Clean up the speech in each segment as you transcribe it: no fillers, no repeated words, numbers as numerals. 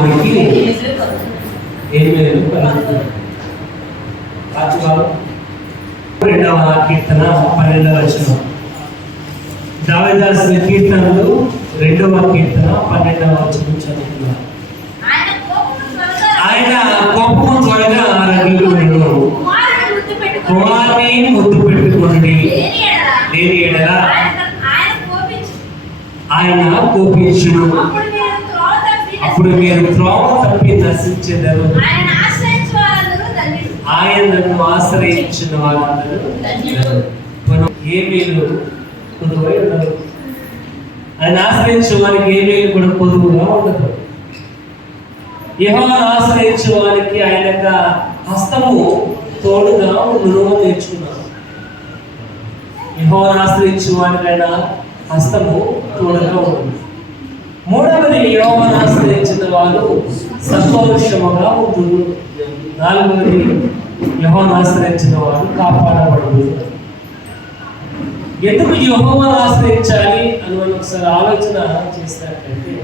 వానికి 8,000 కలుగుతుంది. రెండవ కీర్తన 12వ వచనం. దావీదు రాసిన కీర్తనలు 2వ కీర్తన 12వ వచనం చదువుతున్నారు. ఆయన కోపము త్వరగా రగిలుకొనెను, కుమారుని ముద్దు పెట్టుకొనుడి, లేని యెడల ఆయన కోపించును, అప్పుడు మీరు త్రోవ తప్పి నశించెదరు. ఆయనను ఆశ్రయించిన వారందరూ ఏ మేలు పొదువై ఉండదు. ఆయన ఆశ్రయించిన వారికి ఏ మేలు కూడా పొదువుగా ఉండదు. యెహోవాను ఆశ్రయించే వారికి ఆయన యొక్క హస్తము తోడుగా ఉండును నేర్చుకున్నాను. యెహోవాను ఆశ్రయించే వారికి ఆయన హస్తము తోడుగా ఉంటుంది. మూడవది, యెహోవాను ఆశ్రయించిన వారు సంతోషముగా ఉంటురు. నాలుగవది, యెహోవాను ఆశ్రయించిన వారు కాపాడబడదు. ఎందుకు యెహోవాను ఆశ్రయించాలి అని మనం ఒకసారి ఆలోచన చేసినట్లయితే,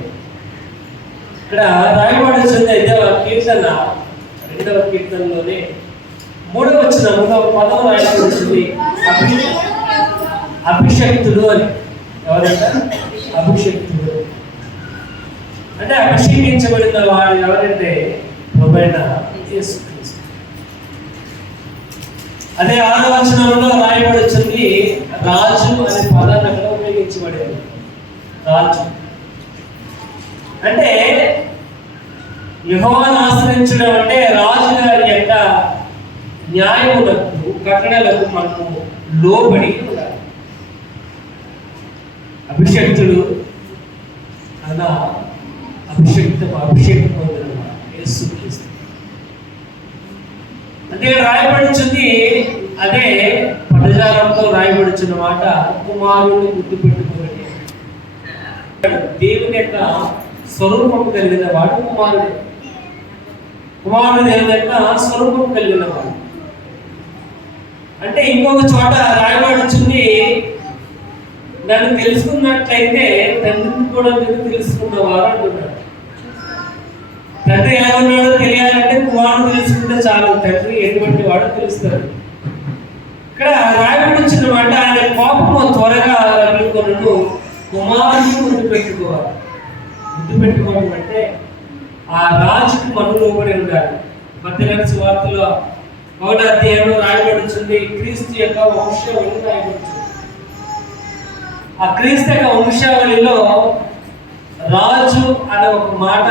ఇక్కడ రాయబడుచున్న 5వ కీర్తన 2వ కీర్తనలోనే 3వ వచనంలో పదం రాయబడుతుంది అభిషక్తుడు అని. ఎవరంటారు? అభిషక్తుడు అంటే అభిషేకించబడిన వాడు ఎవరంటే ప్రభువైన యేసుక్రీస్తు. అదే 6వ వచనంలో రాయబడుతుంది రాజు అనే పదాన్ని అక్కడ ఉపయోగించబడేది. రాజు అంటే యెహోవాను ఆశ్రయించడం అంటే రాజు గారి యొక్క న్యాయములకు కట్టడలకు మనము లోబడి ఉండాలి. అభిషక్తుడు అలా అభిషేకం పొందిన యేసుక్రీస్తు. అంటే రాయబడుచుంది అదే పదజాలంతో రాయబడుచున్న మాట కుమారుని గుర్తు పెట్టుకోండి. దేవుని యొక్క స్వరూపం కలిగిన వాడు కుమారుడు. కుమారుడు దేవుని యొక్క స్వరూపం కలిగిన వాడు. అంటే ఇంకొక చోట రాయబడుచుంది నన్ను తెలుసుకున్నట్లయితే తండ్రిని కూడా మీరు తెలుసుకున్నవారు అంటున్నాడు. తండ్రి ఏమన్నాడో తెలియాలంటే కుమారుడు తెలుసుకుంటే చాలు. తండ్రి ఎటువంటి వాడో తెలుస్తారు. ఇక్కడ రాయబడుచున్న మాట ఆయన కోపము త్వరగా రగిలుకొనును, కుమారుని ముందు పెట్టుకోవాలి. ముందు పెట్టుకోవడం అంటే ఆ రాజుకు మనం లోబడి ఉండాలి. మత్తయి సువార్తలో 1వ అధ్యాయంలో రాయబడుచుంది క్రీస్తు యొక్క వంశావళి రాయబడుచుంది. ఆ క్రీస్తు యొక్క వంశావళిలో రాజు అనే ఒక మాట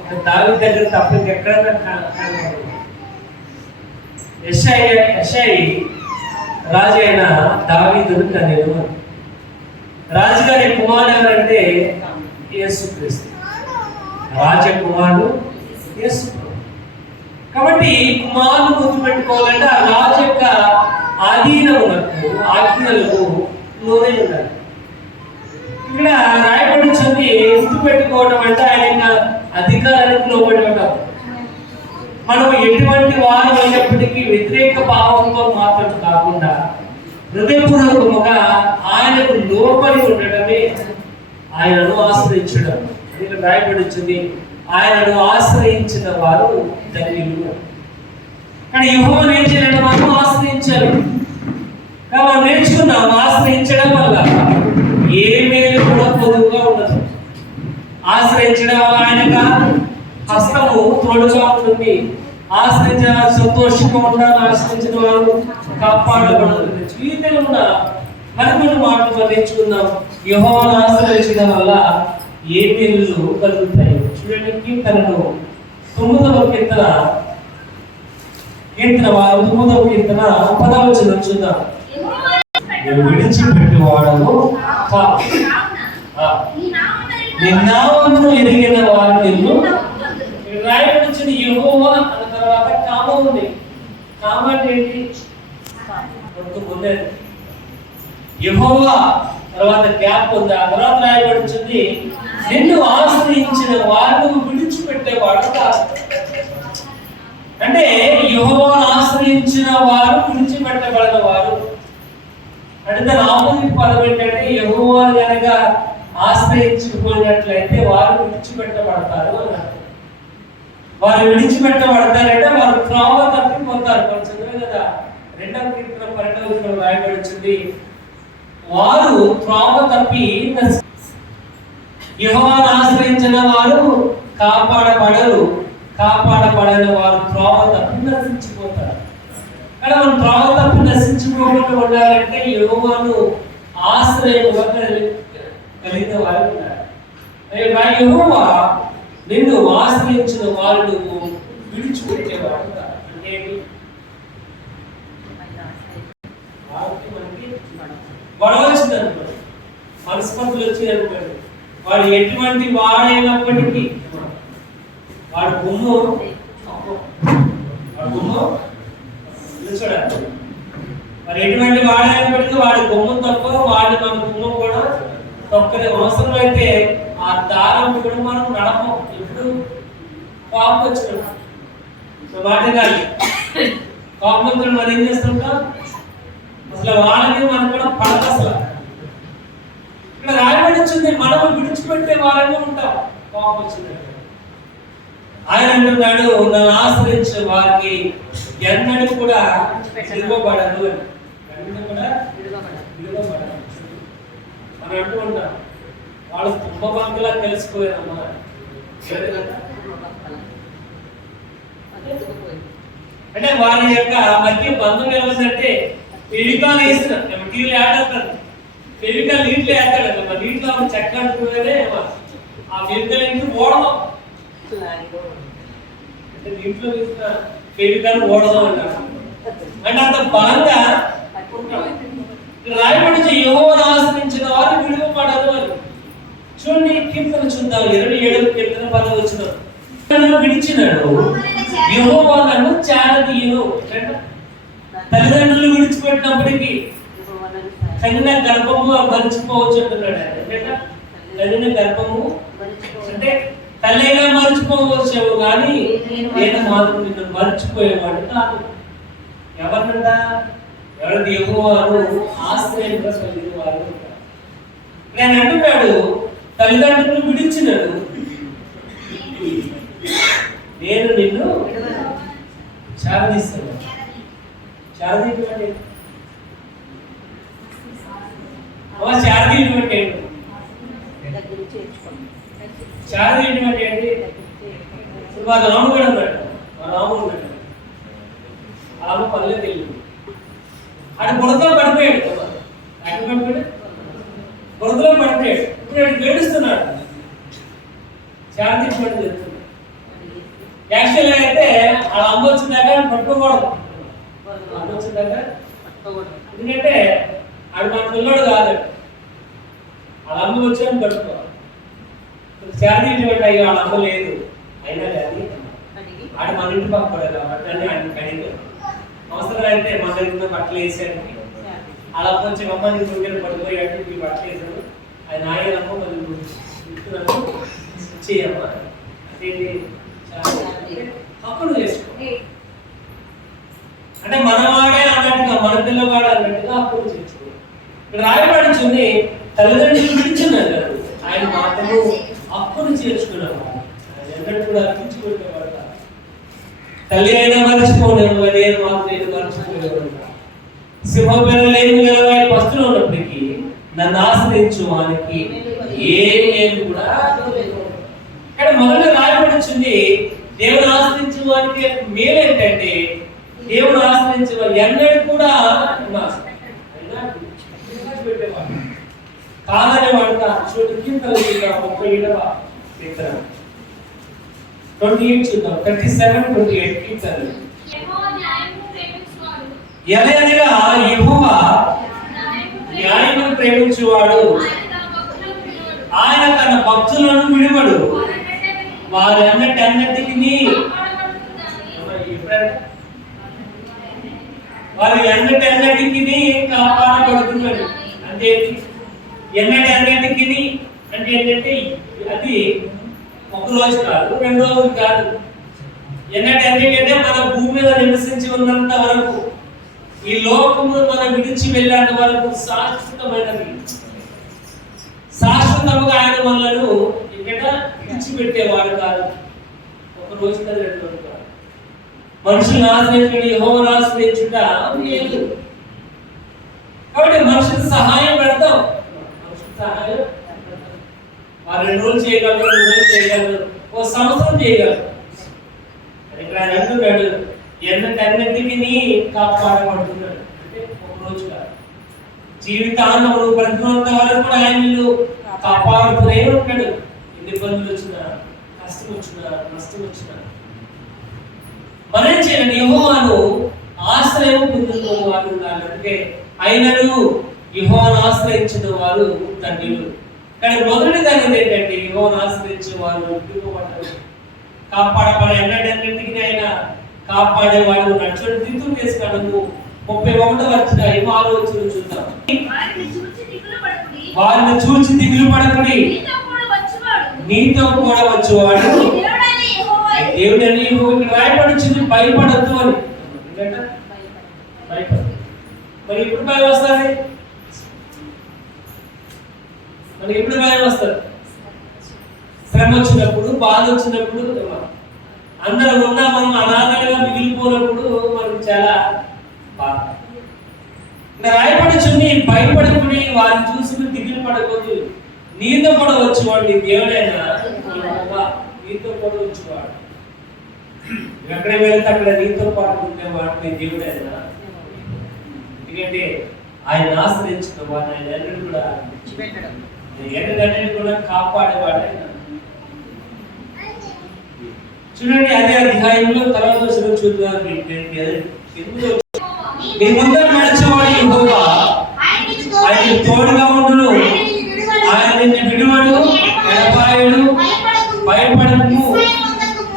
ఒక దావీదు దగ్గర తప్ప ఎక్కడైనా కనబడదు. యెషయి రాజు అయిన దావీదును కనెను. రాజుగారి కుమారుడు ఎవరంటే యేసుక్రీస్తు. రాజకుమారుడు యేసు. కాబట్టి కుమారుడు గుర్తుపెట్టుకోవాలంటే ఆ రాజు యొక్క ఆధీనములకు ఆజ్ఞలకు లోనే ఉండాలి. ఇక్కడ రాయబడుచుంది గుర్తుపెట్టుకోవడం అంటే ఆయన అధికారానికి లోబడి ఉంటారు. మనం ఎటువంటి వారు అయినప్పటికీ వ్యతిరేక భావంతో మాత్రం కాకుండా హృదయపూర్వకముగా ఆయనకు లోబడి ఉండటమే ఆయనను ఆశ్రయించడం. ఇక్కడ రాయబడుచుంది ఆయనను ఆశ్రయించిన వారు ధన్యులు. కానీ యెహోవాను ఏం చేయాలంటే మనం ఆశ్రయించాలి. మనం నేర్చుకున్నాం ఆశ్రయించడం వల్ల ఏ మేలు కూడా పొదువుగా ఉండదు. ఆశ్రయించడం వల్ల ఆయనగా హస్తము తోడుగా ఉంటుంది. ఆశ్రయించిన సంతోషంగా ఉండాలి. ఆశ్రయించిన వారు కాపాడబడుతుంది. జీవితంలో ఉన్న మరికొన్ని మాటలు నేర్చుకుందాం. యెహోవాను ఆశ్రయించడం వల్ల ఏ మేలు కలుగుతాయి. చూడండి కీర్తనలు 9వ కీర్తన 9వ కీర్తన 10వ వచనం చూద్దాం. విడిచిపెట్టువాడను నిన్నామమును ఎరిగిన వారు నిన్ను. రాయబడుచున్న యెహోవా అన్న తర్వాత కామ ఉంది. కామ అంటే ఏంటి? యెహోవా తర్వాత గ్యాప్ ఉంది. ఆ తర్వాత రాయబడుచుంది నిన్ను ఆశ్రయించిన వారు విడిచిపెట్టేవాడు కాదు. అంటే యెహోవాను ఆశ్రయించిన వారు విడిచిపెట్టబడిన వారు. అంటే దాని ఆపోజిట్ పదం ఏంటంటే యెహోవాను కనుక ఆశ్రయించుకున్నట్లయితే వారు విడిచిపెట్టబడతారు అన్నారు. వారు విడిచిపెట్టబడతారంటే వారు త్రోవ తప్పిపోతారు. మనం చదివే కదా 2వ కీర్తన 12వ వచనంలో రాయబడి వచ్చింది, వారు త్రోవ తప్పి యెహోవాను ఆశ్రయించిన వారు కాపాడబడరు, కాపాడబడని వారు త్రోవ తప్పి నశించిపోతారు. కానీ మనం త్రోవ తప్పి నశించిపోకుండా ఉండాలంటే యెహోవాను ఆశ్రయముగా కలిగిన వారు ఉండాలి. యెహోవా నిన్ను ఆశ్రయించిన వారు నువ్వు విడిచిపెట్టేవాడు అంటే మనకి గొడవ వచ్చింది అనుకోండి, మనస్పర్ధలు వచ్చింది అనుకోండి, వాడు ఎటువంటి వాడైనప్పటికీ వాడు గుమ్ము చూడాలి. మరి ఎటువంటి వాడైనప్పటికీ వాడి గుమ్మం తప్ప వాడి మన గుమ్మం కూడా తొక్కని అవసరం అయితే ఆ దారం కూడా మనం నడపం. ఎప్పుడు కోపం వచ్చినప్పుడు వాటినాలి కోపం వచ్చినప్పుడు మనం ఏం చేస్తుంటాం, అసలు వాళ్ళని మనం కూడా పడదు. అసలు ఇక్కడ రాయబడి వచ్చింది మనం విడిచిపెట్టే వారంగా ఉంటాం కోపం వచ్చిందంటే. ఆయన అంటున్నాడు, నన్ను ఆశ్రయించిన వారికి ఎన్నడూ కూడా విలువబడదు అని. మనం అంటూ ఉంటాం వాళ్ళు కుంభబంకులా కలిసిపోయారమ్మా. అంటే వారి యొక్క మధ్య బంధం ఎలాగంటే పెళ్లికాలు వేసిన టీవీలో యాడ్ అవుతారు, పెళ్లికాలు నీటిలో వేస్తాడు కదా, నీటిలో చెక్క అంటుకుంటేనే ఆ పెళ్లికాలు ఇంటి ఓడదాం అంటే నీటిలో వేసిన పెళ్లికాలు ఓడదాం అంటారు. అంటే అంత బలంగా రాయబడి యెహోవాను ఆశ్రయించిన వారు విడువబడరు అని. చూడండి కీర్తన చూద్దాం, 27వ కీర్తన 10వ వచనం, విడిచినాడు యెహోవా నన్ను చేరదీయును. తల్లిదండ్రులు విడిచిపెట్టినప్పటికీ కన్య గర్భము మరిచిపోవచ్చు అంటున్నాడు. కన్య గర్భము అంటే తల్లి అయినా మరిచిపోవచ్చేమో కానీ నేను మాత్రం నిన్ను మర్చిపోయేవాడు కాదు. ఎవరినంట? ఎవరిది? యెహోవాను ఆశ్రయంగా కలిగిన వారు. నేను అంటున్నాడు తల్లిదండ్రులు విడిచినాడు, నేను నిన్ను చేరదీస్తాను. చేరదీయటం అంటే చేరదీయటం అంటే ఏంటి? చేరదీయటం అంటే ఏంటి? మా రాము కూడా ఉన్నాడు, మా రాము ఉన్నాడు, ఆ రాము పల్లెకి వెళ్ళింది, అటు బురదలో పడిపోయాడు. అటు పడిపోయాడు, బురదలో పడిపోయాడు. ఇప్పుడు ఏడుస్తున్నాడు. శాంతి చెప్తున్నాడు. యాక్చువల్గా అయితే ఆ అమ్మ వచ్చిందాక పట్టుకోకూడదు, అమ్మ వచ్చిందాక ఎందుకంటే ఆడు మన పిల్లడు కాదు, వాళ్ళ అమ్మ వచ్చాను పట్టుకోవాలి. శాంతి ఇటువంటి అయ్యి వాళ్ళ అమ్మ లేదు అయినా కానీ ఆడు మన ఇంటి పక్కడే కాబట్టి అని ఆయన కడిగి అవసరం అయితే మన దగ్గర బట్టలు వేసాడు. అలా కొంచెం అమ్మ నీ దగ్గర పడిపోయాడు, ఈ బట్టలు వేసాడు. ఆయన ఆయన అమ్మ కొంచెం చేయమ్మా అదేంటి అప్పుడు చేసుకో అంటే మనవాడే అన్నట్టుగా, మన పిల్లవాడే అన్నట్టుగా అప్పుడు చేసుకో. ఇక్కడ రాయబడించింది తల్లిదండ్రులు విడిచున్నారు, ఆయన మాత్రము అప్పుడు చేర్చుకున్నారు. ఆయన ఎన్నట్టు కూడా అర్పించుకుంటేవాడు. తల్లి అయినా మర్చిపోలేను, నేను మాత్రం మర్చిపోలేను. సింహం పిల్లలు ఏమి గలవా పస్తులు ఉన్నప్పటికీ నన్ను ఆశ్రయించు వానికి ఏ నేను కూడా. ఇక్కడ మొదట రాయబడించింది దేవుని ఆశ్రయించే వారికి మేలు ఏంటంటే దేవుని ఆశ్రయించే వారు ఎన్నడూ కూడా కాదనే వాడు చూడు. కీర్తన 37వ కీర్తన 28 చూద్దాం, 37-28 కీర్తన. ఎలాగనగా యెహోవా న్యాయమును ప్రేమించువాడు, ఆయన తన భక్తులను విడువడు, వారి అన్నిటికీ కాపాడబడుతున్నాడు. అంటే అన్నిటికీ అంటే ఏంటంటే అది ఒక రోజు కాదు, 2 రోజులు కాదు. అన్నిటికంటే మన భూమి మీద నివసించి ఉన్నంత వరకు, ఈ లోకము మనం విడిచి వెళ్ళేంత వరకు శాశ్వతమైనది. శాశ్వతంగా ఆయన మనలను ఇక్కడ విడిచిపెట్టేవాడు కాదు. ఒక రోజు కదా 2 రోజులు కాదు. మనుషులను ఆశ్రయించుకుని యెహోవాను ఆశ్రయించుట మేలు. కాబట్టి మనుషులకు సహాయం పెడతాం. మనుషులకు సహాయం వారు 2 రోజులు చేయగలరు, 3 రోజులు చేయగలరు, 1 సంవత్సరం చేయగలరు. ఇక్కడ ఆయన అంటున్నాడు ఎన్నటన్నిటికీ కాపాడబడుతున్నాడు. అంటే 1 రోజు కాదు, జీవితాంతం నువ్వు బ్రతుకున్నంత వరకు కూడా ఆయన నిన్ను కాపాడుతూనే ఉంటాడు. ఎన్ని ఇబ్బందులు వచ్చినా, కష్టం వచ్చినా, నష్టం వచ్చినా మనం చేయండి. యెహోవాను ఆశ్రయం పొందుతున్న వారు ఉండాలి. అంటే ఆయనను యెహోవాను ఆశ్రయించిన వారు ధన్యులు. కానీ మొదటి దాని ఏంటంటే యెహోవాను ఆశ్రయించే వారు విడిపోబడ్డారు, కాపాడబడే ఎన్నటికీ ఆయన కాపాడేవాడు. నడుచుడు తీర్పు చేసుకున్నాను 31వ అధ్యాయం 6వ వచనం చూద్దాం. వారిని చూచి దిగులు పడకుడి, నీతో కూడా వచ్చేవాడు దేవుడని ఇక్కడ రాయబడింది. భయపడద్దు అని. మరి ఎప్పుడు భయం వస్తుంది? మనకి ఎప్పుడు భయం వస్తుంది? శ్రమ వచ్చినప్పుడు, బాధ వచ్చినప్పుడు, అందరం ఉన్నా మనం అనాథలుగా మిగిలిపోయినప్పుడు మనకు చాలా బాధ. ఇక్కడ రాయబడింది భయపడుకుని వారిని చూసుకుని దిగులు పడకూడదు, నీతో కూడా వచ్చేవాడు నీ దేవుడైనా నీతో కూడా వచ్చేవాడు. ఎక్కడ వెళ్తే అక్కడ నీతో పాటు ఉండేవాడు నీ దేవుడైనా. ఎందుకంటే ఆయన ఆశ్రయించిన వాడు ఆయన ఎన్నడూ కూడా ఎన్నడూ కూడా కాపాడేవాడు ఆయన. చూడండి అదే అధ్యాయంలో తర్వాత వచనం చూద్దాం. నీ ముందర నడిచేవాడు యెహోవా, ఆయన తోడుగా ఉండును, ఆయన నిన్ను విడువడు, ఎడబాయడు, భయపడకు,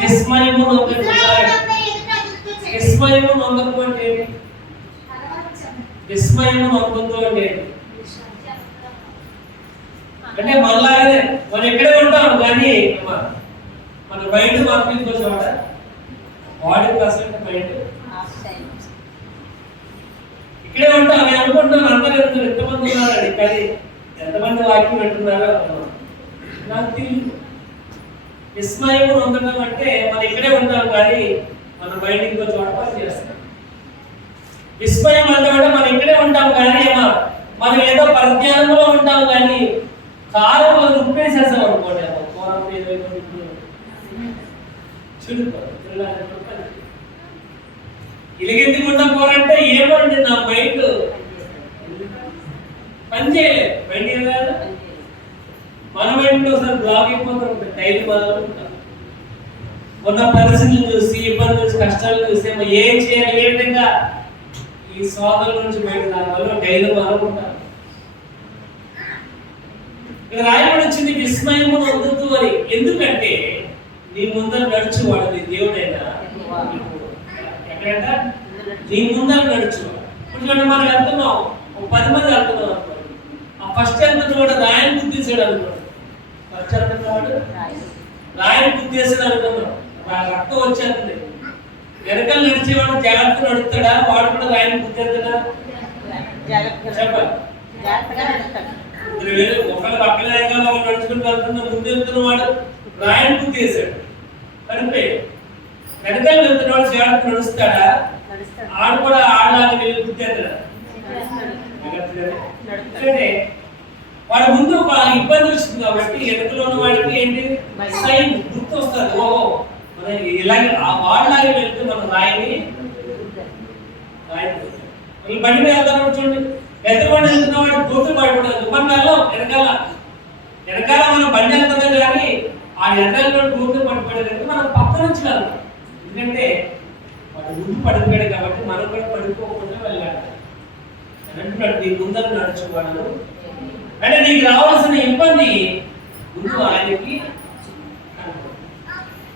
విస్మయము నొందకు. విస్మయము నొందకు అంటే విస్మయము నొందకు అంటే మనలాగే మనం ఎక్కడే ఉంటాం కానీ మన మైండ్ మార్కెట్ కోసం బాడీ పర్సెంట్ మైండ్ ఇక్కడే ఉంటాం. నేను అనుకుంటున్నాను అందరూ ఎంతమంది ఉన్నారని, కానీ ఎంతమంది వాక్యం వింటున్నారో నాకు తెలియదు. విస్మయం ఉండడం అంటే మనం ఇక్కడే ఉంటాం కానీ మన మైండ్ ఇంకో చోట పని చేస్తాం. విస్మయం అంటే కూడా మనం ఇక్కడే ఉంటాం కానీ మనం ఏదో పరిజ్ఞానంలో ఉంటాం కానీ కాలం మనం ఉప్పేసేస్తాం అనుకోండి. ఇలాగెందుకుంటా పోరంటే ఏమండి నా మైండ్ పని చేయలేదు. మైండ్ ఏం కాదు, మన మైండ్ ఒకసారి బ్లాక్ అయిపోతాం. టైం బాగుంటాం. ఉన్న పరిస్థితులు చూసి, ఇబ్బందులు చూసి, కష్టాలు చూసి ఏం చేయాలి, ఏ విధంగా ఈ సోదరుల నుంచి బయట దానివల్ల డైలీ బాగుంటాం. ఇక్కడ రాయబడి వచ్చింది విస్మయము వద్దు అని. ఎందుకంటే నీ ముందర నడుచువాడు నీ దేవుడైనా. ఎక్కడంట నీ ముందర నడుచువాడు. ఇప్పుడు మనం వెళ్తున్నాం, 10 మంది వెళ్తున్నాం అనుకోండి. ఆ ఫస్ట్ వెళ్తున్నవాడు రాయని గుర్తించాడు అనుకోండి. ఫస్ట్ వెళ్తున్నవాడు రాయని గుర్తించాడు అనుకున్నాం, రక్తం వచ్చేస్తుంది. వెనకాల నడిచేవాడు జాగ్రత్త నడుస్తాడా? వాడు కూడా రాయని గుర్తించడా? చెప్పాలి. ఒకళ్ళు పక్కన నడుచుకుంటూ వెళ్తున్నా, ముందు వెళ్తున్నవాడు రాయని గుర్తించాడు అంటే వెనకాల వెళ్తున్నవాడు జాగ్రత్త నడుస్తాడా? ఆడు కూడా ఆడలాగా వెళ్ళి గుర్తిస్తాడా? అంటే వాడి ముందు ఒక ఇబ్బంది వచ్చింది కాబట్టి వెనుకలో ఉన్న వాడికి ఏంటి సైన్ గుర్తు వస్తుంది. ఓహో మన ఇలాగే వాడిలాగే వెళ్తే మనం రాయిని బండి మీద వెళ్తాను చూడండి. ఎదురుబండి వెళ్తున్న వాడు గుర్తు పడిపోతుంది. దుకాణాల్లో వెనకాల మనం బండి వెళ్తుంది కానీ ఆ వెనకాల గుర్తు పడిపోయాడు. మనం పక్క నుంచి వెళ్తాం. ఎందుకంటే వాడు ముందు పడిపోయాడు కాబట్టి మనం కూడా పడిపోకుండా వెళ్ళాలి అంటున్నాడు. నీ ముందర నడుచుకోవడం అంటే నీకు రావాల్సిన ఇబ్బంది ముందు ఆయనకి,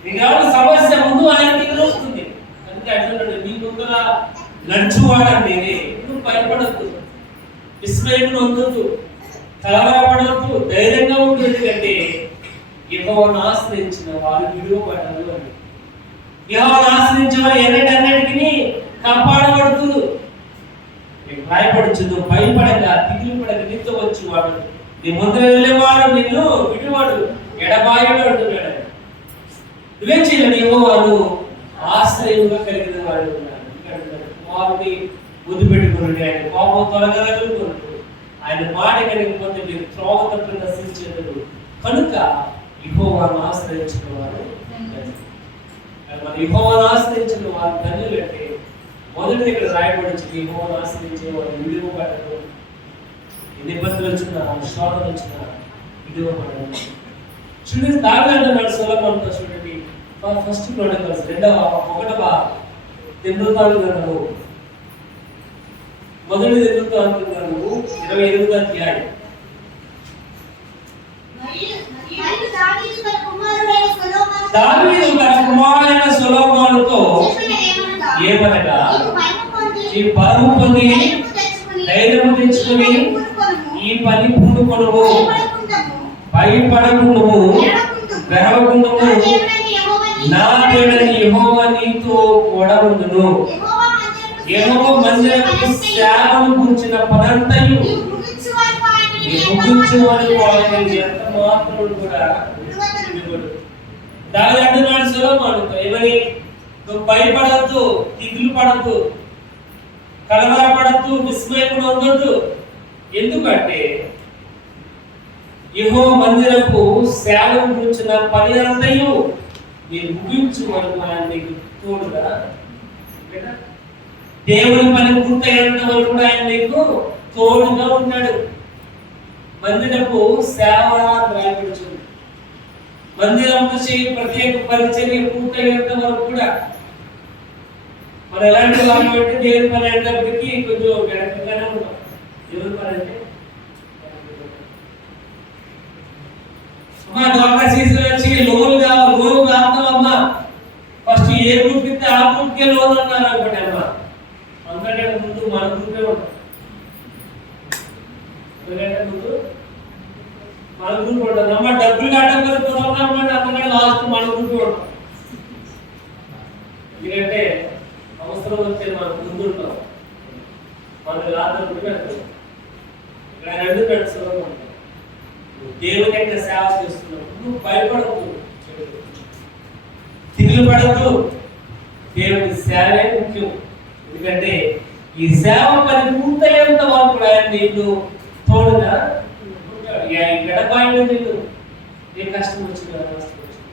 నీకు రావాల్సిన సమస్య ముందు ఆయనకి ఎదురొస్తుంది. అందుకే అంటున్నాడు నీ ముందర నడుచువాడని నేనే. నువ్వు భయపడద్దు, విస్మయం వద్దు, కలవరపడద్దు, ధైర్యంగా ఉంటుంది. ఎందుకంటే యెహోవాను ఆశ్రయించిన వారు విడువబడ్డారు అని. యెహోవాను ఆశ్రయించిన వారు ఎన్నటికీ కాపాడబడుతుంది. భయపడుచుందు, భయపడక, దిగులు పడక, నీతో వచ్చేవాడు, నీ ముందర వెళ్ళేవాడు, నిన్ను విడివాడు, ఎడబాయుడు అంటున్నాడు. నువ్వేం చేయలేదు, యెహోవాను ఆశ్రయముగా కలిగిన వాడు ఉన్నాడు. కుమారుని ముద్దు పెట్టుకుని ఆయన కోపం త్వరగా రగులుకున్నాడు. ఆయన మాట కనిగిపోతే మీరు త్రోవ తప్పి నశించేందుకు కనుక యెహోవాను ఆశ్రయించిన వారు మన యెహోవాను ఆశ్రయించిన వారు ధన్యులు. అంటే మొదటి ఇక్కడ రాయబడి యెహోవాను ఆశ్రయించే వారు విడువబడరు. ఎన్ని ఇబ్బందులు వచ్చినా, శోధనలు వచ్చినా విడువబడరు. చూడండి, దావీదు అంటున్నాడు సొలొమోనుతో, చూడండి ఫస్ట్ క్రానికల్స్ 1వ గ్రంథము మొదటి దినవృత్తాంతం గ్రంథము 28వ అధ్యాయం. దావీదు తన కుమారుడైన సొలొమోనుతో ఏమనగా, ఈ బలము పొంది ధైర్యము తెచ్చుకొని ఈ పని పూనుకొనుము, భయపడకుండుము, బెరవకుండుము, నా దేవుడైన యెహోవా నీతో కూడా ఉండును. యెహోవా మందిరపు సేవను గురించిన పనంతయు ముగించువాని వారిని ఎంత మాత్రం కూడా విడువడు. దావీదు అంటున్నాడు సొలొమోనుతో, ఏమని, నువ్వు భయపడద్దు, దిగులు పడద్దు, కలవరపడద్దు, విస్మయం పొందొద్దు. ఎందుకంటే యెహోవా మందిరపు సేవను గురించిన పని అంతయు నేను ముగించు వరకు ఆయన నీకు తోడుగా, దేవుని పని పూర్తయ్యేంత వరకు కూడా ఆయన నీకు తోడుగా ఉంటాడు. మందిరపు సేవ రాయబడుతుంది. మందిరంలో చేయి ప్రత్యేక పరిచర్య పూర్తయ్యేంత వరకు కూడా మనం ఎలాంటి వాళ్ళు అంటే దేవుని పని అనేటప్పటికీ కొంచెం వెనకగానే ఉంటాం. దేవుని పని అంటే అమ్మా డాక్టర్ సీజన్ వచ్చి లోన్ కావాలి అమ్మా, ఫస్ట్ ఏ గ్రూప్ ఇస్తే ఆ గ్రూప్కే లోన్ అన్నారు అనుకోండి అమ్మా. అంతకంటే ముందు మన గ్రూపే ఉంటాం. ముందు మన గ్రూప్ ఉంటుంది అమ్మ. డబ్బులు కట్టకపోతే అంతకంటే లాస్ట్ మన గ్రూపే ఉంటాం. ఎందుకంటే అవసరం వచ్చే మనం ముందు ఉంటాం, మనకు రాత్రి పెడతాం. ఇక్కడ రెండు పెడతాం. దేవుని యొక్క సేవ చేస్తున్నప్పుడు నువ్వు భయపడద్దు, దిగులు పడద్దు. దేవుని సేవే ముఖ్యం. ఎందుకంటే ఈ సేవ పని పూర్తయ్యేంత వరకు కూడా ఆయన నీకు తోడుగా ఉంటాడు. గడపాయంలో నీకు ఏ కష్టం వచ్చిందో నష్టం వచ్చింది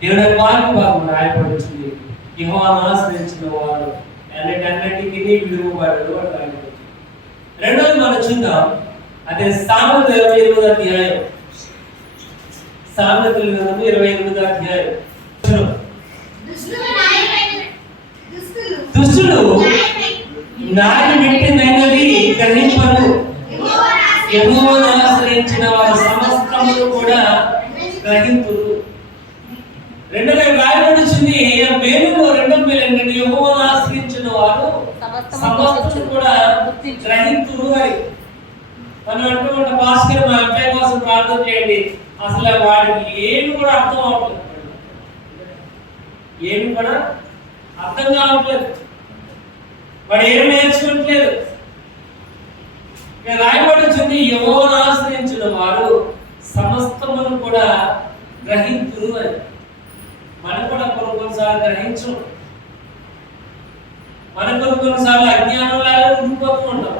దేవుని వారికి భాగం రాయబడుతుంది. యెహోవాను ఆశ్రయించిన వారు అన్నిటికీ విడువబడరు అని రాయబడుతుంది. రెండోది మనం చూద్దాం, అదే సామెతలు 28వ అధ్యాయం. సామెతలు 28వ అధ్యాయం. దుష్టులు నాటి మెట్టినది గ్రహింపరు, యెహోవాను ఆశ్రయించిన వారి సమస్తమును కూడా గ్రహింపురు. రెండోది రాయబడుతుంది మేలులో రెండో మేలు ఏంటంటే యెహోవాను ఆశ్రయించిన వారు సమస్తమును కూడా గ్రహింతురు అని. మనం అంటూ ఉంటాం, భాస్కర్ మా అబ్బాయి కోసం ప్రార్థన చేయండి. అసలు వాడికి ఏమి కూడా అర్థం అవ్వట్లేదు, ఏమి కూడా అర్థం కావట్లేదు, వాడు ఏమి నేర్చుకోవట్లేదు. రాయబడుతుంది యెహోవాను ఆశ్రయించిన వారు సమస్తమును కూడా గ్రహింతురు అని. మనం కూడా కొన్నిసార్లు గ్రహించు, మనం కొన్నిసార్లు అజ్ఞానంలాగా ఉండిపోతూ ఉంటాం.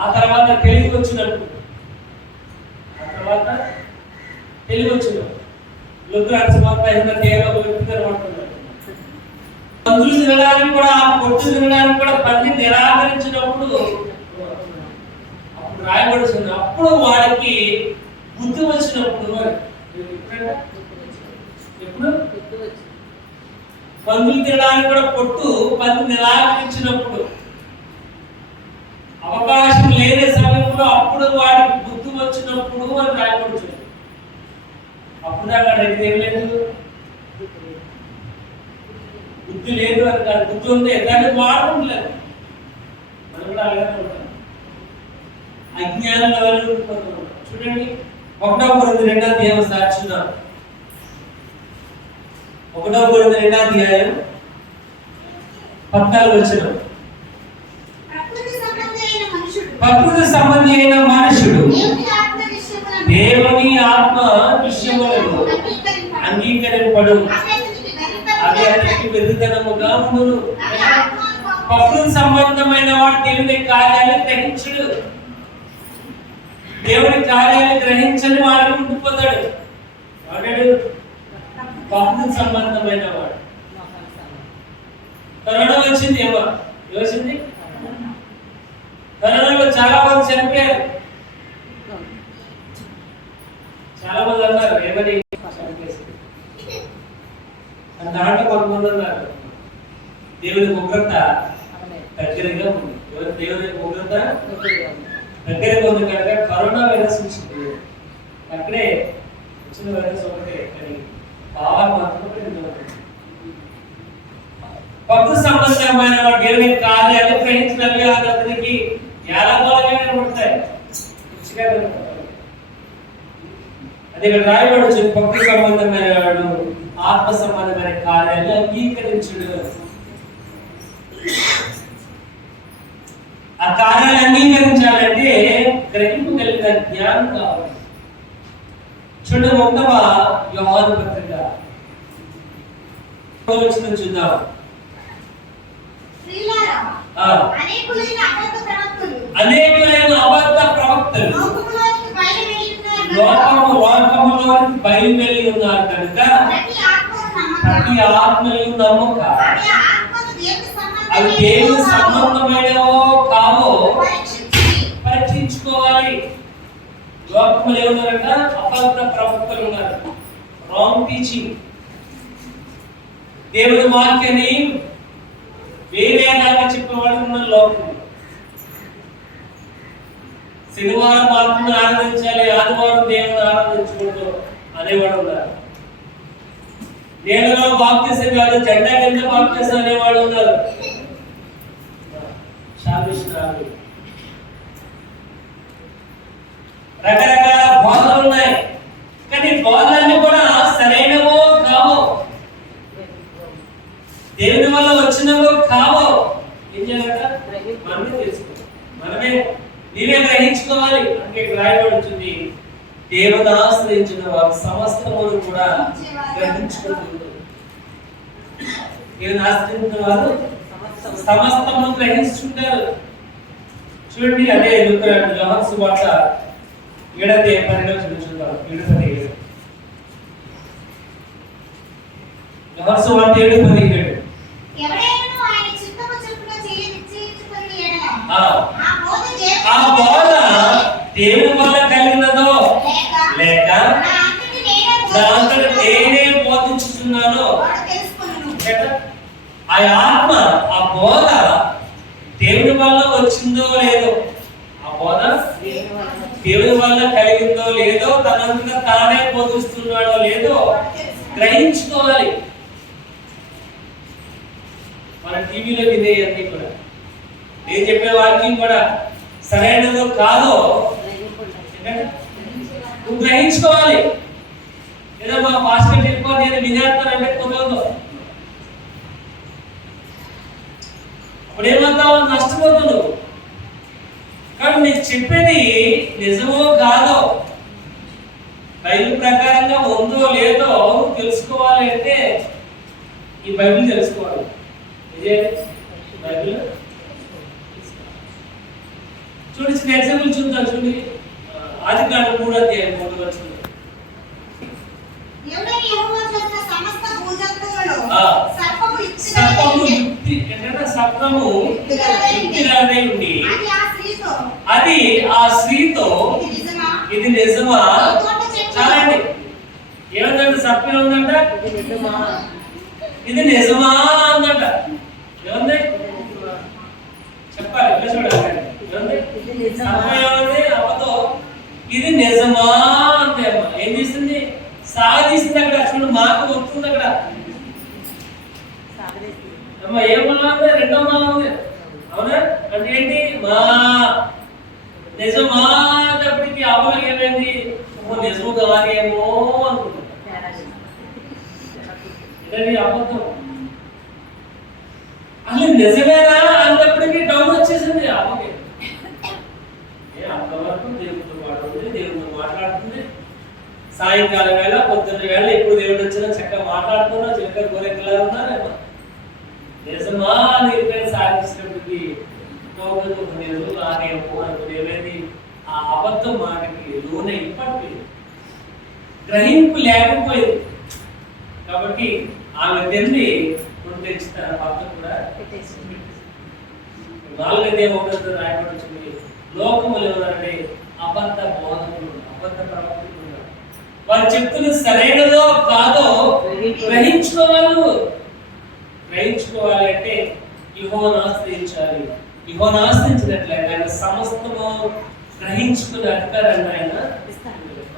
ఆ తర్వాత తెలివి వచ్చినప్పుడు పందులు తినడానికి కూడా, పొట్టు తినడానికి కూడా పంది నిరాకరించినప్పుడు అప్పుడు రాయబడుతుంది. అప్పుడు వాడికి బుద్ధి వచ్చినప్పుడు, ఎప్పుడు పందులు తినడానికి కూడా పొట్టు పంది నిరాకరించినప్పుడు, అవకాశం లేని సమయంలో అప్పుడు వాడికి బుద్ధి వచ్చినప్పుడు అని రాయబడుతుంది. అప్పుడు దాకా ఏం లేదు, బుద్ధి లేదు అని కాదు, బుద్ధి ఉంది దాన్ని వాడడం లేదు. మనం కూడా అలాగే ఉంటాం, అజ్ఞానంలో వెళ్ళిపోతున్నాం. చూడండి 1వ కొరింథీ 2వ అధ్యాయం సాక్షున్నాం. 1వ కొరింథీ 2వ అధ్యాయం 14వ వచనం. ప్రకృతి సంబంధి అయిన మనుషుడు దేవుని ఆత్మ విషయములను అంగీకరింపడు, అది అతనికి వెర్రితనముగా ఉండును. ప్రకృతి సంబంధమైన వాడు దేవుని కార్యాలు గ్రహించడు, దేవుని కార్యాలు గ్రహించని వాడు ఉండిపోతాడు. వాడు ప్రకృతి సంబంధమైన వాడు. కరోనా వచ్చింది, ఏమొచ్చింది? కరోనాలో చాలా మంది చనిపోయారు. చాలా మంది అన్నారు ఏమని దాంట్లో కొంతమంది అన్నారు దేవుని ఉగ్రత దగ్గరగా ఉంది. దేవుని ఉగ్రత దగ్గరగా ఉంది కనుక కరోనా వైరస్ వచ్చింది. అక్కడే వచ్చిన వైరస్ ఒకటే, కానీ భావాలు మాత్రం భక్తు సంబంధమైన దేవుని కార్యాలు గ్రహించగలిగే అతనికి ఎలా బలంగా పడతాయి. అది ఇక్కడ రాయబడి భక్తి సంబంధమైన వాడు ఆత్మ సంబంధమైన కార్యాలు అంగీకరించుడు. ఆ కార్యాలు అంగీకరించాలంటే గ్రహింపు కలిగిన జ్ఞానం కావాలి. చూడండి, 1వ యోహాను పత్రిక చూద్దాం. అనేకులైన అబద్ధ ప్రవక్తలు లోకములో బయలువెళ్ళి ఉన్నారు కనుక ప్రతి ఆత్మను నమ్మక అవి దేవుని సంబంధమైనవో కావో పరీక్షించుకోవాలి. లోకములు ఏమున్నారంట? అబద్ధ ప్రవక్తలు ఉన్నారు, రాంగ్ టీచింగ్. దేవుని వాక్యాన్ని వేరేలాగా చెప్పేవాళ్ళు ఉన్నారు లోకం. శనివారం మాత్రమే ఆరాధించాలి, ఆదివారం దేవుని ఆరాధించకూడదు అనేవాడు ఉన్నారు. నేలలో బాప్తిసం కాదు, జెండా కింద బాప్తిసం అనేవాడు ఉన్నారు. రకరకాల బోధలు ఉన్నాయి, కానీ బోధలన్నీ కూడా సరైనవో కావో, దేవుని వల్ల వచ్చినవో కావో ఏం చేయాలంట? మనమే తెలుసుకోవాలి, మనమే నీవే గ్రహించుకోవాలి. అంటే రాయబడుతుంది, దేవుని ఆశ్రయించిన వారు సమస్తమును కూడా గ్రహించుకుంటారు. దేవుని ఆశ్రయించిన వారు సమస్తమును గ్రహించుకుంటారు. చూడండి, అదే యోహాను సువార్త 7:12 చూద్దాం. 7:17 యోహాను సువార్త 7:17. ఆ బోధ దేవుని వల్ల కలిగినదో లేక దాంతో నేనే బోధించుతున్నానో, ఆ ఆత్మ ఆ బోధ దేవుని వల్ల వచ్చిందో లేదో, ఆ బోధ దేవుని వల్ల కలిగిందో లేదో, తనంతగా తానే బోధిస్తున్నాడో లేదో గ్రహించుకోవాలి. మన టీవీలో వినే అన్ని కూడా, నేను చెప్పే వాక్యం కూడా సరైనదో కాదో నువ్వు గ్రహించుకోవాలి. ఏదో మా పాస్టర్ చెప్పో నేను వినేస్తానంటే కుదరదు. అప్పుడేమంటావు? నష్టపోతున్నావు. కానీ నీకు చెప్పేది నిజమో కాదో, బైబిల్ ప్రకారంగా ఉందో లేదో తెలుసుకోవాలి అంటే ఈ బైబిల్ తెలుసుకోవాలి. ఇదే బైబిల్. చూడండి, చిన్న ఎగ్జాంపుల్ చూద్దాం. చూడండి, ఆదికాండం 3:3 సర్పము యుక్తిగలదై ఉండి అది ఆ స్త్రీతో ఇది నిజమా? చాలండి, ఏమందంటే సర్పం ఏముందంట? ఇది నిజమా అందంట. ఏముంది చెప్పాలి, ఎట్లా చూడాలి? అమ్మతో ఇది నిజమా అంటే అమ్మ ఏం చేసింది? సాగదీసింది. అక్కడ చూడు, మాకు వస్తుంది అక్కడ. అమ్మ ఏమన్నా రెండో మా ఉంది, అవునా? అంటే ఏంటి? మా నిజమా అన్నప్పటికీ అమ్మకి ఏమైంది? నిజము కాదేమో అనుకుంటున్నా. అబద్ధం అసలు నిజమేనా అన్నప్పటికీ డౌట్ వచ్చేసింది అమ్మకి. అంతవరకు దేవుడితో పాటు ఉంది, దేవుడితో మాట్లాడుతుంది, సాయంకాలం వేళ పొద్దున్న వేళ ఎప్పుడు దేవుడు వచ్చినా చక్కగా మాట్లాడుతున్నా చిలక కోరికలా ఉన్నారేమో నిజమా అని సాధించినప్పటికీ ఏమైంది ఆ అబద్ధం మాటకి లోనే ఇప్పటికీ గ్రహింపు లేకపోయింది కాబట్టి ఆమె తెల్లి తెచ్చి తన భర్త కూడా 4వ ఒకటి రాయబడుతుంది. లోకములు ఎవరంటే అబద్ధ బోధకులు, అబద్ధ ప్రవక్తలు. వారు చెప్తున్నది సరైనదో కాదో గ్రహించుకోవాలి అంటే యెహోవాను ఆశ్రయించాలి. యెహోవాను ఆశ్రయించినట్లయితే ఆయన సమస్తము గ్రహించుకునే అధికారాన్ని ఆయన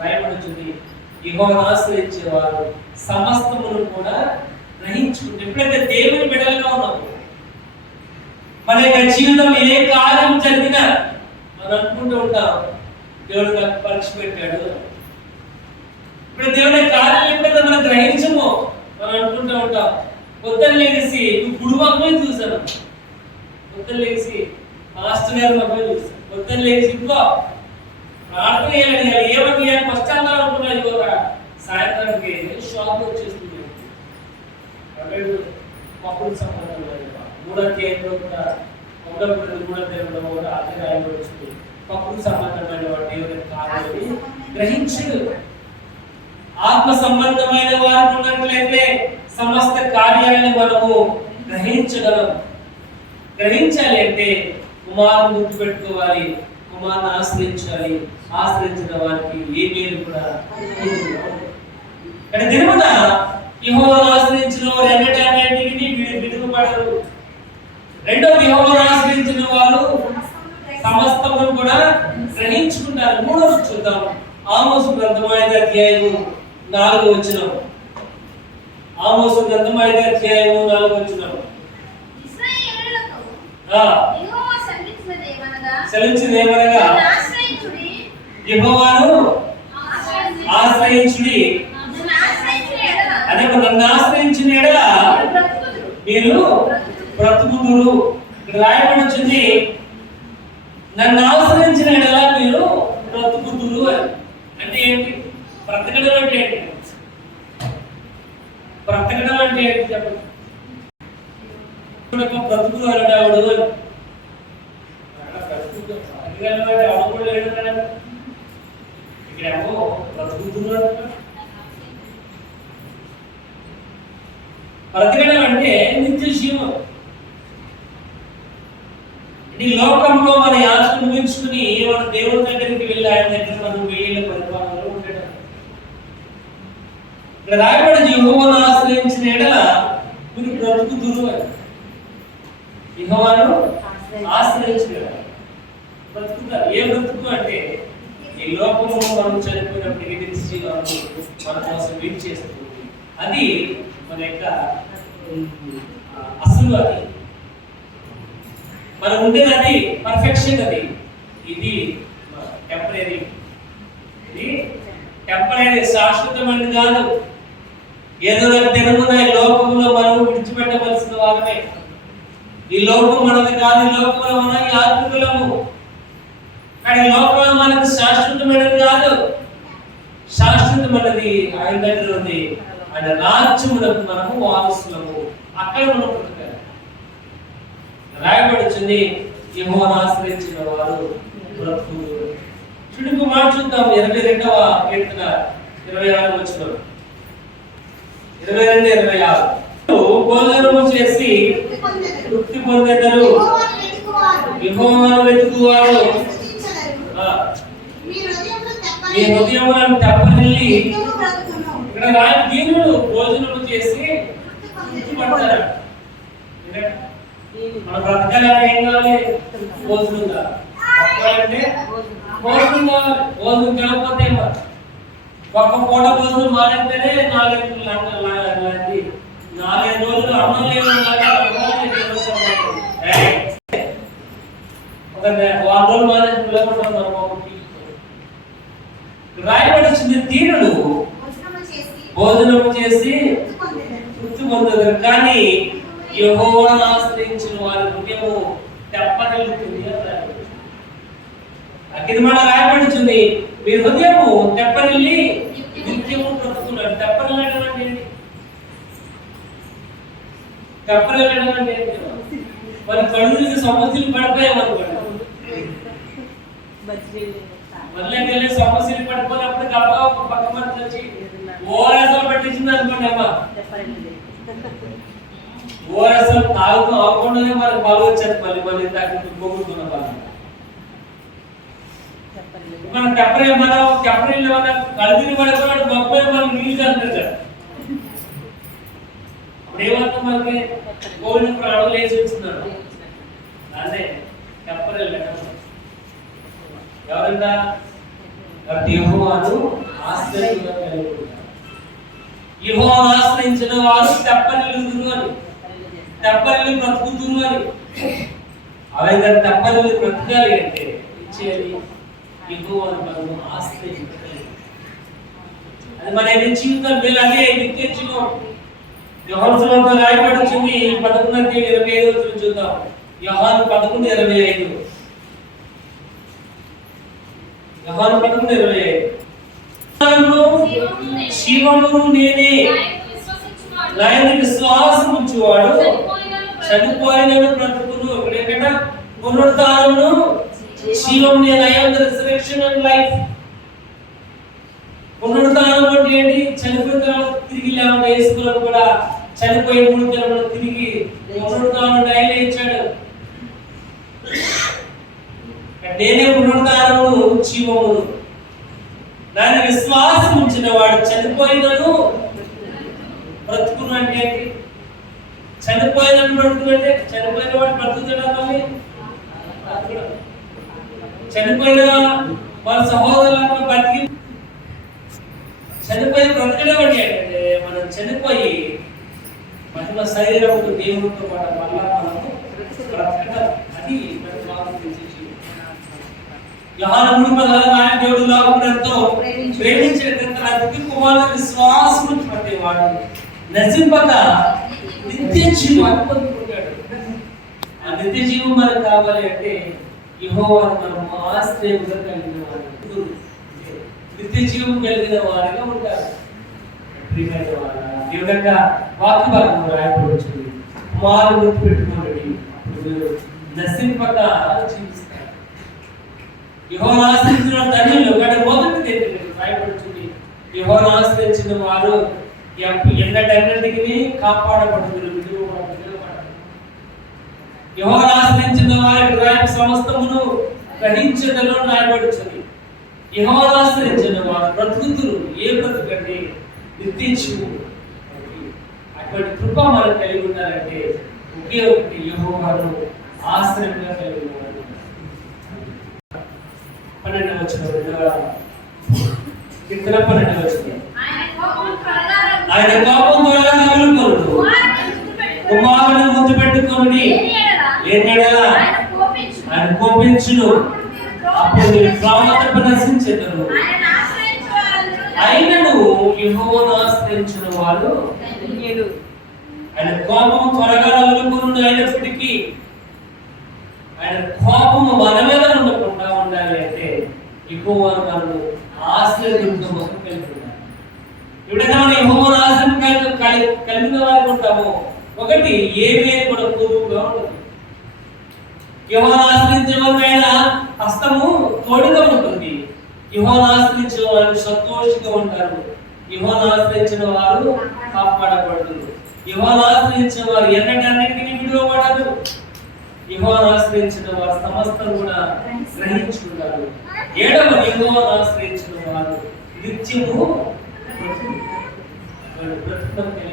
రాయబడుతుంది. యెహోవాను ఆశ్రయించేవారు సమస్తమును కూడా గ్రహించుకుంటే ఎప్పుడైతే దేవుని బిడ్డలుగా ఉన్నాము మన యొక్క జీవితంలో ఏ కార్యం జరిగినా మనం అనుకుంటూ ఉంటాం దేవుడు నాకు పరీక్ష పెట్టాడు. ఇప్పుడు దేవుని కార్యం ఎప్పుడైతే మనం గ్రహించమో మనం అనుకుంటూ ఉంటాం పొద్దున్న లేసి నువ్వు గుడి మగమే చూసాను, పొద్దున్న లేచి మాస్టర్ గారి మగమే చూసాను, పొద్దున్న లేచి ఇంకో ప్రార్థన చేయాలి ఏమని కష్టాలు అనుకున్నా యువత సాయంత్రానికి షాప్ వచ్చేస్తుంది. పప్పుల సంబంధం 3వ అధ్యాయంలో కూడా 3వ అధ్యాయంలో కూడా అదే రాయబడుతుంది. పప్పుల సంబంధమైన దేవుని కార్యాన్ని గ్రహించదు. ఆత్మ సంబంధమైన వారు ఉన్నట్లయితే సమస్త కార్యాలను మనము గ్రహించగలం. గ్రహించాలి అంటే కుమారుని గుర్తు పెట్టుకోవాలి, కుమారుని ఆశ్రయించాలి. ఆశ్రయించిన వారికి ఏ మేలు కూడా ఇక్కడ దినమున యెహోవాను ఆశ్రయించిన వారు ఎన్నటికీ విడువబడరు. రెండోది యెహోవాను ఆశ్రయించిన వారు సమస్తమును కూడా గ్రహించుకుంటారు. 3వది చూద్దాం. ఆమోసు గ్రంథం 5వ అధ్యాయము 4వ వచనం. ఆమోసు గ్రంథం 5వ అధ్యాయము 4వ వచనం. సెలవిచ్చినదేమనగా యెహోవాను ఆశ్రయించుడి, అదే నన్ను ఆశ్రయించిన ఎడల మీరు బ్రతుకుదురు. ఇక్కడ రాయబడి వచ్చింది నన్ను ఆశ్రయించిన ఎడల మీరు బ్రతుకుదురు అని. అంటే ఏంటి? బ్రతకడం అంటే ఏంటి? బ్రతకడం అంటే ఏంటి చెప్పండి. బ్రతుకు అనడావుడు అని అడుగులేడు కదా, ఇక్కడేమో బ్రతుకుతున్నాడు. బ్రతకడం అంటే నిత్య జీవం. ఈ లోకంలో మన యాత్రను ముగించుకుని మన దేవుని దగ్గరికి వెళ్ళి ఆయన దగ్గర మనం వేల పరిపాలనలో ఉండడం. ఇక్కడ రాయబడి యెహోవాను ఆశ్రయించిన ఎడల మీరు బ్రతుకుదురు అని. యెహోవాను ఆశ్రయించిన బ్రతుకుతారు. ఏ బ్రతుకు అంటే ఈ లోకంలో మనం చనిపోయినప్పుడు నిత్య జీవాన్ని మన కోసం వెయిట్ చేస్తుంది. అది మన యొక్క అసలు అది మనం ఉండేది, అది పర్ఫెక్షన్. అది ఇది టెంపరీ, ఇది టెంపరీ, శాశ్వతమైనది కాదు. ఏదో దినమున ఈ లోకంలో మనం విడిచిపెట్టవలసిన వారమే. ఈ లోకం మనది కాదు, ఈ లోకంలో మనం యాత్రికులము. కానీ లోకంలో మనకు శాశ్వతమైనది కాదు, శాశ్వతమైనది ఆయన దగ్గర ఉంది. ఆయన రాజ్యములకు మనము వారసులము. అక్కడ మనం బ్రతకాలి. రాయబడుతుంది యెహోవాను ఆశ్రయించిన వారు బ్రతుకుదురు. చూడుకు మాట చూద్దాం. 22వ కీర్తన 26వ వచనం. 22-26. భోజనము చేసి తృప్తి పొందెదరు, యెహోవాను వెతుకువారు మీ హృదయములను తెప్పరిల్లి. ఇక్కడ దీనుడు భోజనము చేసి తృప్తి పడతారు. మన బ్రతకాలంటే ఏం కావాలి? భోజనం కావాలి. బ్రతకాలంటే భోజనం కావాలి. భోజనం తినకపోతే ఒక్క పూట భోజనం మానేస్తేనే 4 రోజులు అన్నం లేదు. ఒక 4 రోజులు మానేసి రాయబడిచింది దీనుడు భోజనము చేసి తృప్తి పొందెదరు, కానీ యెహోవాను ఆశ్రయించిన వారి హృదయము తెప్పరిల్లుతుంది. కింద రాయబడుతుంది మీ హృదయము తెప్పరిల్లి నిత్యము బ్రతుకున్నాడు. తెప్పరిల్లడం అంటే ఏంటి? తెప్పరిల్లడం అంటే ఏంటి? మరి కడుగులకి సమస్యలు పడిపోయామనుకోండి, మళ్ళీ సమస్యలు పడిపోయినప్పుడు గబ్బా ఒక పక్క మంది వచ్చి ఓఆర్ఎస్ఎల్ పట్టించింది అనుకోండి అమ్మా, ఓఆర్ఎస్ఎల్ తాగుతూ అవ్వకుండానే మనకు బలం వచ్చేది. మళ్ళీ ఇందాక పోగొట్టుకున్న బలం మన తెప్పరిల్లు మన కడుగులు పడిపోయినట్టు గొప్ప మనం నీళ్ళు అంటారు కదా. ఇప్పుడు ఏమంతా మనకి కోవిడ్ ప్రాణం లేచి వచ్చినాడు. అదే తెప్పరిల్లు ఎవరంట? యెహోవాను యెహోవాను ఆశ్రయించిన వారు తెప్పరిల్లుదురు అని, తెప్పరిల్లు బ్రతుకుతురు అని. అలాగే తెప్పరిల్లు బ్రతకాలి అంటే ఇచ్చేది యెహోవాను మనం ఆశ్రయించాలి. అది మన జీవితం మేలు, అదే నిత్య జీవం. యోహాను సువార్తలో రాయబడి వచ్చింది 11:25 చూద్దాం. యోహాను 11:25. యోహాను 11:25. శివమును నేనే, నాయందు విశ్వాసం ఉంచువాడు చనిపోయినను బ్రతుకును. ఇక్కడ పునరుద్ధానమును శివం నేను, I am the resurrection and life. పునరుద్ధానం అంటే ఏంటి? చనిపోయిన తర్వాత తిరిగి లేవడం. యేసుకు కూడా చనిపోయి 3 దినాలు తిరిగి పునరుద్ధానం డైలీ ఇచ్చాడు. నేనే పునరుద్ధానమును జీవమును, దాని విశ్వాసం ఉంచిన వాడు చనిపోయినను బ్రతుకును అంటే ఏంటి? చనిపోయినను బ్రతుకును అంటే చనిపోయిన వాడు బ్రతుకుతాడా? మళ్ళీ చనిపోయిన వాళ్ళ సహోదరులను బతికి చనిపోయి బ్రతకడం అంటే మనం చనిపోయి మహిమ శరీరంతో దేవుడితో పాటు మళ్ళా మనము బ్రతకడం. అది యోహాను 3:16 దేవుడు లోకమునంతో ప్రేమించిన తన అతి కుమారుని విశ్వాసము పట్టేవాడు నశింపక నిత్య జీవాన్ని పొందుకుంటాడు. ఆ నిత్య జీవం మనకు కావాలి అంటే యెహోవాను మనం ఆశ్రయంగా కలిగిన వారు, నిత్య జీవం కలిగిన వారిగా ఉంటారు. ఈ విధంగా వాక్య భాగంలో రాయబడుతుంది. కుమారుని గుర్తుపెట్టుకోండి, నశింపక జీవిస్తారు. యెహోవాను ఆశ్రయించిన ధన్యులు. కానీ మొదటిది రాయబడుతుంది, యెహోవాను ఆశ్రయించిన వారు ఎండటన్నిటికీ కాపాడబడుతుంది. యెహోవాను ఆశ్రయించిన వారి సమస్తమును గ్రహించడంలో రాయబడుతుంది. యెహోవాను ఆశ్రయించిన వారు బ్రతుకుతురు. ఏ బ్రతుకండి? నిత్యజీవం. అటువంటి కృప మనం కలిగి ఉండాలంటే ఒకే ఒకటి, యెహోవాను ఆశ్రయంగా కలిగి ఉండాలి. 12వ వచనం, కీర్తన 12వ వచనం. ఆయన కోపం త్వరగా రగులుకొనును, కుమారుని ముద్దు పెట్టుకొనుడి, లేనియెడల ఆయన కోపించును, అప్పుడు మీరు ప్రాణముతో నశించెదరు. ఆయనను యెహోవాను ఆశ్రయించిన వారు ఆయన కోపము త్వరగా రగులుకొనును. అయినప్పటికీ ఆయన కోపము మన మీద ఉండకుండా ఉండాలి అంటే యెహోవాను మనము ఆశ్రయించడం కలిగి ఉండాలి. ఎప్పుడైనా మనం యెహోవాను ఆశ్రయం కలిగిన వారికి ఉంటామో, ఒకటి ఏమీ కూడా పొదుపుగా ఉంటుంది. యెహోవాను ఆశ్రయించే వారికి ఆయన హస్తము తోడుగా ఉంటుంది. యెహోవాను ఆశ్రయించిన వారు సంతోషంగా ఉంటారు. యెహోవాను ఆశ్రయించిన వారు కాపాడబడతారు. యెహోవాను ఆశ్రయించిన వారు ఎన్నటన్నిటికీ విడువబడరు. యెహోవాను ఆశ్రయించిన వారు సమస్తం కూడా గ్రహించుకుంటారు. 7వ, యెహోవాను ఆశ్రయించిన వారు నిత్యము బ్రతుకుతారు.